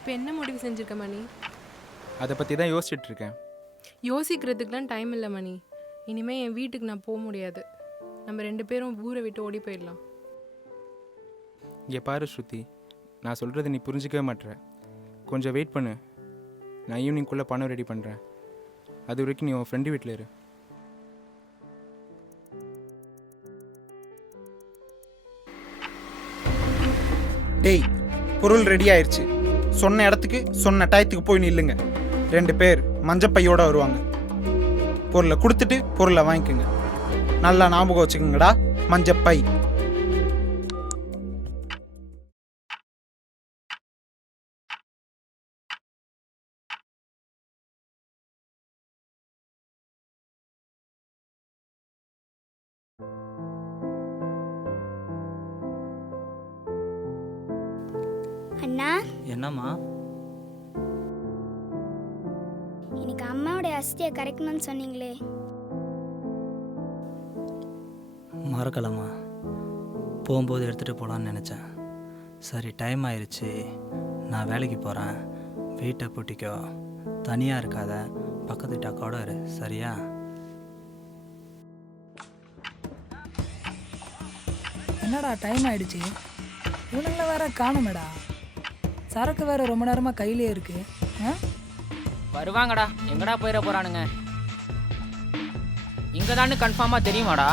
இப்போ என்ன முடிவு செஞ்சுருக்க மணி? அதை பற்றி தான் யோசிச்சுட்ருக்கேன். யோசிக்கிறதுக்குலாம் டைம் இல்லை மணி. இனிமேல் என் வீட்டுக்கு நான் போக முடியாது. நம்ம 2 பேரும் ஊரை விட்டு ஓடி போயிடலாம். இங்கே பாரு ஸ்ருதி, நான் சொல்கிறது நீ புரிஞ்சிக்கவே மாட்டேற. கொஞ்சம் வெயிட் பண்ணு, நான் ஈவினிங்குள்ளே பணம் ரெடி பண்ணுறேன். அது வரைக்கும் நீ உன் ஃப்ரெண்டு வீட்டில் இரு. டேய், பொருள் ரெடி ஆயிடுச்சு. சொன்ன இடத்துக்கு சொன்ன டயத்துக்கு போய் நில்லுங்க. 2 பேர் மஞ்சப்பையோடு வருவாங்க. பொருளை கொடுத்துட்டு பொருளை வாங்கிக்கோங்க. நல்லா ஞாபகம் வச்சுக்கோங்கடா, மஞ்சப்பை. அண்ணா, என்னம்மா? இன்னைக்கு அம்மாவுடைய அஸ்தியை கரைக்கணும்னு சொன்னீங்களே. மறக்கலம்மா, போகும்போது எடுத்துகிட்டு போகலான்னு நினச்சேன். சரி, டைம் ஆயிடுச்சு, நான் வேலைக்கு போகிறேன். வீட்டை பூட்டிக்கோ, தனியாக இருக்காத, பக்கத்து வீட்டு அக்காவோட இரு, சரியா? என்னடா டைம் ஆயிடுச்சு, இவனுங்கள வேற காணுமேடா. சரக்கு வேற ரொம்ப நேரமாக கையிலே இருக்கு. வருவாங்கடா, எங்கடா போயிட போறானுங்க? இங்க தானே கன்ஃபார்மா தெரியுமாடா?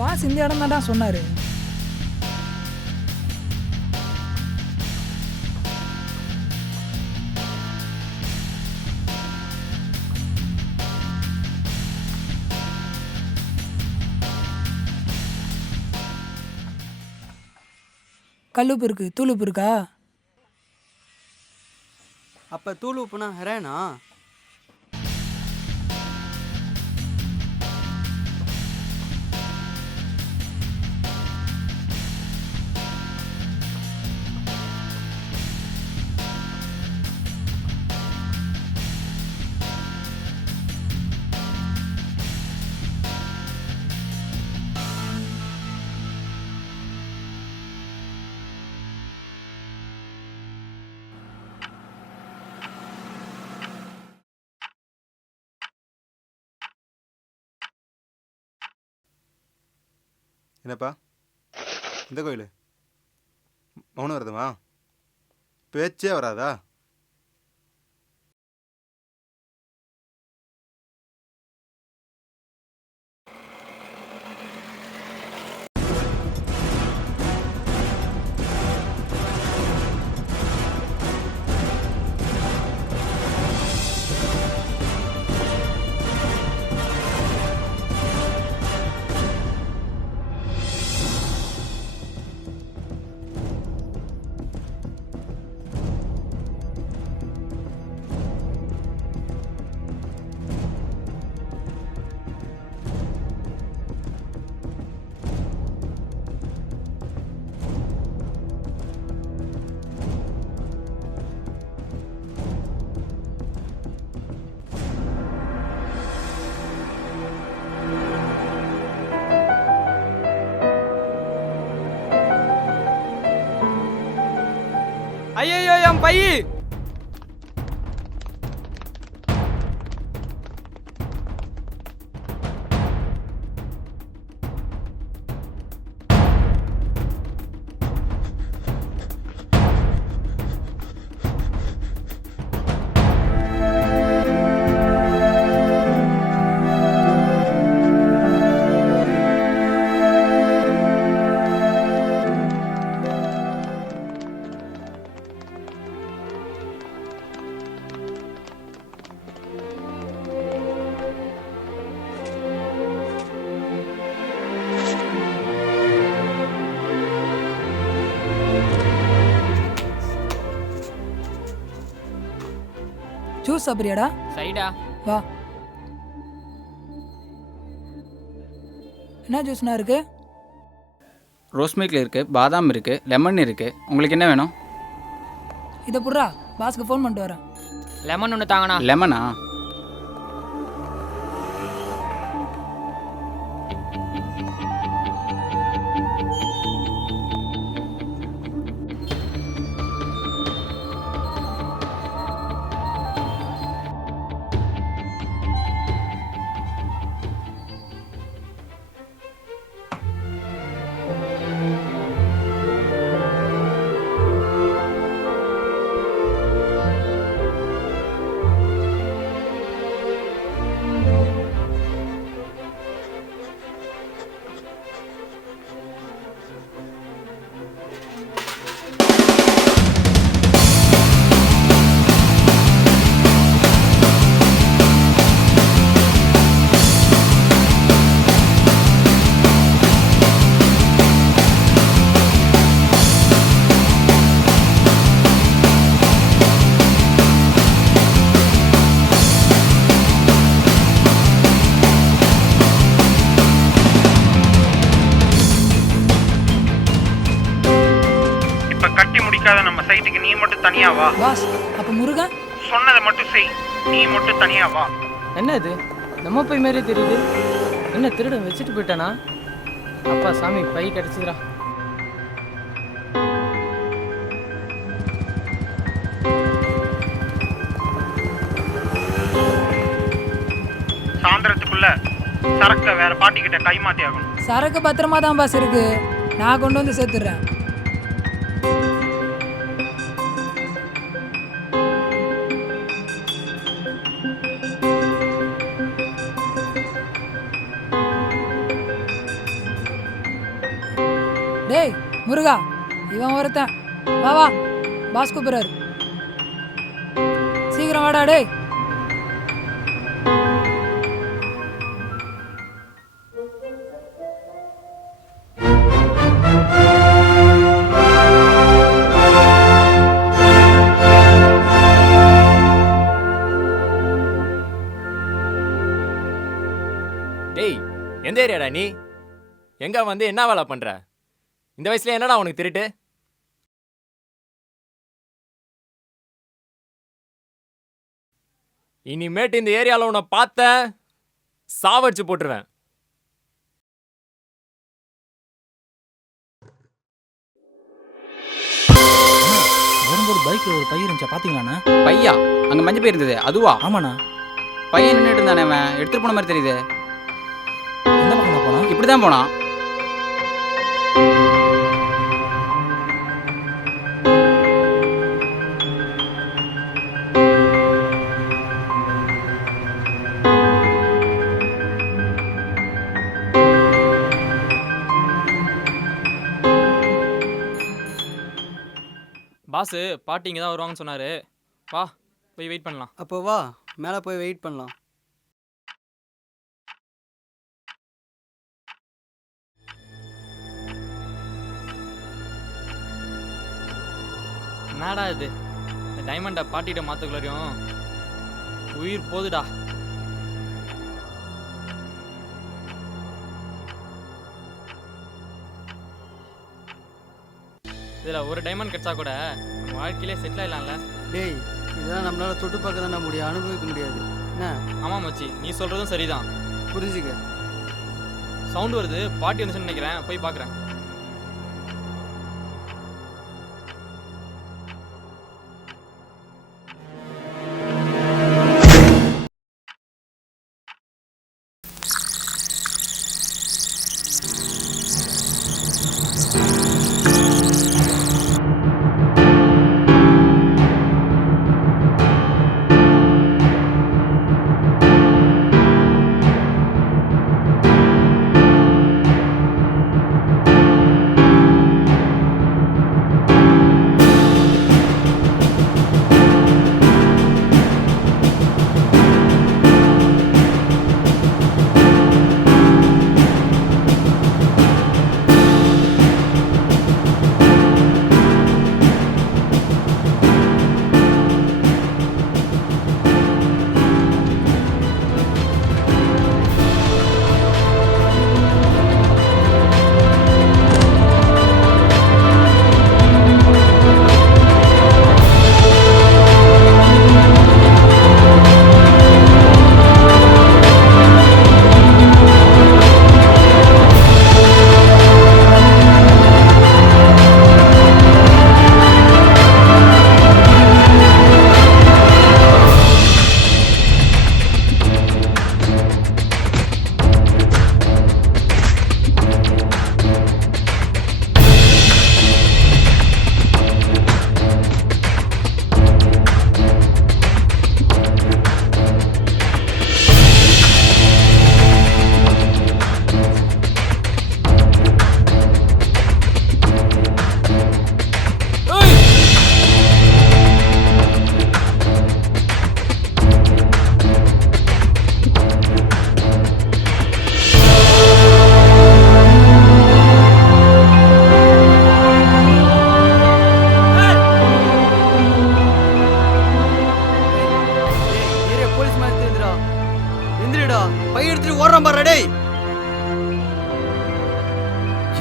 பாஸ் இந்த இடம் தான்டா சொன்னாரு. கல்லுப்பு இருக்கு, தூளுப்பு இருக்கா? அப்போ தூள் உப்புனா ஹெரேனா? என்னப்பா இந்த கோயில் மௌனம் வருதுமா? பேச்சே வராதா? ஐயோ, என் பையி! ஜூஸ் சாப்பிட்றியாடா? சரிடா. வா. என்ன ஜூஸ்னா இருக்கு? ரோஸ் மில்க் இருக்குது, பாதாம் இருக்குது, லெமன் இருக்குது. உங்களுக்கு என்ன வேணும்? இதை புட்றா, பாஸ்க்கு ஃபோன் பண்ணிட்டு வரேன். லெமன் ஒன்று தாங்கண்ணா. லெமனா? மட்டும் தனியா வா. பாஸ் அப்போ முருகன் சொன்னதை மட்டும் செய். நீ மட்டும் தனியா வா. என்ன இது நம்ம போய் மாதிரியே தெரியுது. என்ன திருடன் வச்சுட்டு போயிட்டானா? அப்பா சாமி பை கிடச்சிதுரா. சாயந்தரத்துக்குள்ள சரக்க வேற பாட்டிக்கிட்ட கைமாத்தி ஆகணும். சரக்கு பத்திரமா தான் பாஸ் இருக்கு, நான் கொண்டு வந்து சேர்த்துடுறேன். டேய் முருகா, இவன் ஒருத்தன். வா வா, பாஸ் கூப்பிடுறாரு. சீக்கிரம் வாடா டேய். டேய், எந்த ஏரியாடா நீ? எங்க வந்து என்ன வேலை பண்ற? இந்த வயசுல என்னடா உனக்கு திருட்டு? இனிமேட்டு இந்த ஏரியாவில் உன்னை பார்த்தேன் சாவடிச்சு போட்டுருவேன். வரும்போது பைக்கில் ஒரு பை இருந்துச்சா பார்த்தீங்களாண்ணா? பையா அங்கே மஞ்சள் பை இருந்தது அதுவா? ஆமாண்ணா. பையன் நின்றுட்டு இருந்தானே, அவன் எடுத்துகிட்டு போன மாதிரி தெரியுது. எந்த பக்கம் போனான்? இப்படி தான் போனான். பாஸு பாட்டி இங்கே தான் வருவாங்கன்னு சொன்னார். வா போய் வெயிட் பண்ணலாம். அப்போ வா, மேலே போய் வெயிட் பண்ணலாம். என்னடா இது, இந்த டைமண்டை பாட்டிகிட்ட மாற்றுக்குள்ளாரையும் உயிர் போதுடா. இதில் ஒரு டைமண்ட் கிடைச்சா கூட நம்ம வாழ்க்கையிலே செட்டில் ஆகலாம்ல. டேய், இதெல்லாம் நம்மளால தொட்டு பார்க்க தானே முடியும், அனுபவிக்க முடியாது என்ன? ஆமாம் மச்சி, நீ சொல்கிறதும் சரிதான். புரிஞ்சுக்க. சவுண்டு வருது, பாட்டி வந்துச்சுன்னு நினைக்கிறேன், போய் பார்க்குறேன்.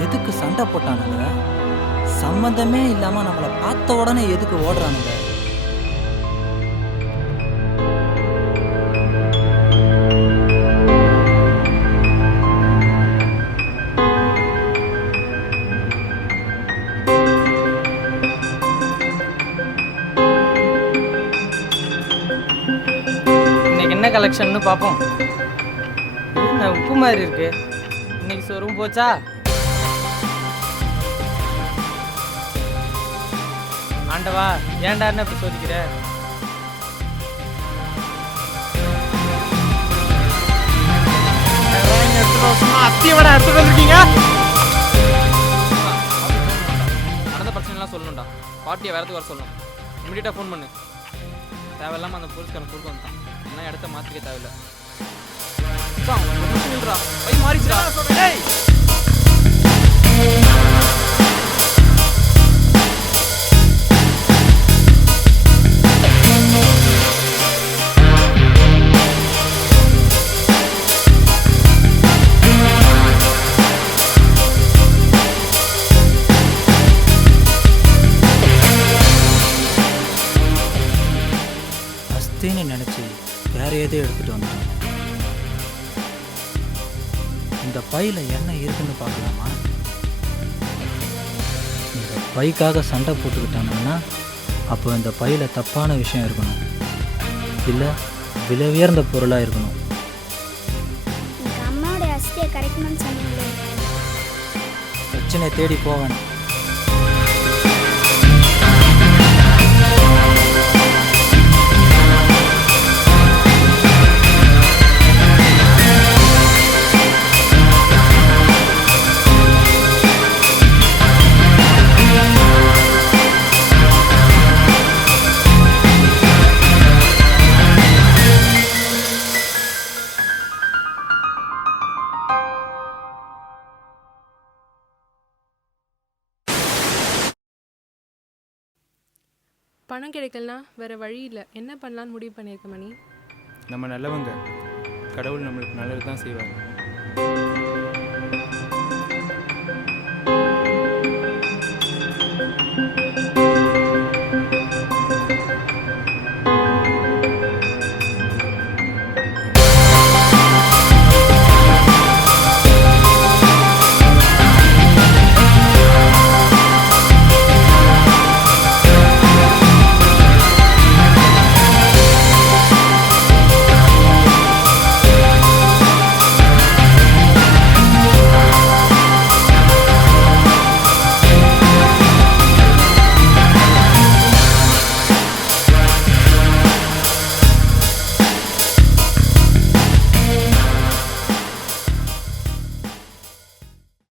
எதுக்கு சண்டை போட்டானுங்க? செம்ம சம்மந்தமே இல்லாமல் நம்மளை பார்த்த உடனே எதுக்கு ஓடுறானுங்க? இன்னைக்கு என்ன கலெக்ஷன்னு பார்ப்போம். என்ன உப்பு மாதிரி இருக்கு. இன்னைக்கு சொரும் போச்சா? ஆண்டவா, ஏன்டா என்ன இப்படி சோதிக்கிற? நடந்த பிரச்சனைலாம் சொல்லணும்டா. பார்ட்டியை வேறதுக்கு வர சொல்லணும். இமீடியட்டாக ஃபோன் பண்ணு. தேவையில்லாமல் அந்த போலீஸ்காரன் குறுக்க வந்துட்டான். என்ன இடத்த மாற்றிக்க தேவையில்ல. பை மாறிச்சுடா. அஸ்தின்னு நினச்சி வேற எதோ எடுத்துகிட்டு வந்தோம். இந்த பையில் என்ன இருக்குன்னு பார்க்கலாமா? இந்த பைக்காக சண்டை போட்டுக்கிட்டாங்கன்னா அப்போ இந்த பையில் தப்பான விஷயம் இருக்கணும், இல்லை விலை உயர்ந்த பொருளாக இருக்கணும். எனக்கு அம்மாவோட அஸ்தியை கரெக்ட்னு சொன்னீங்களே. பிரச்சனையை தேடி போவேன். பணம் கிடைக்கலனா வேறு வழி இல்லை. என்ன பண்ணலான்னு முடிவு பண்ணியிருக்க மணி? நம்ம நல்லவங்க, கடவுள் நம்மளுக்கு நல்லது தான் செய்வாங்க.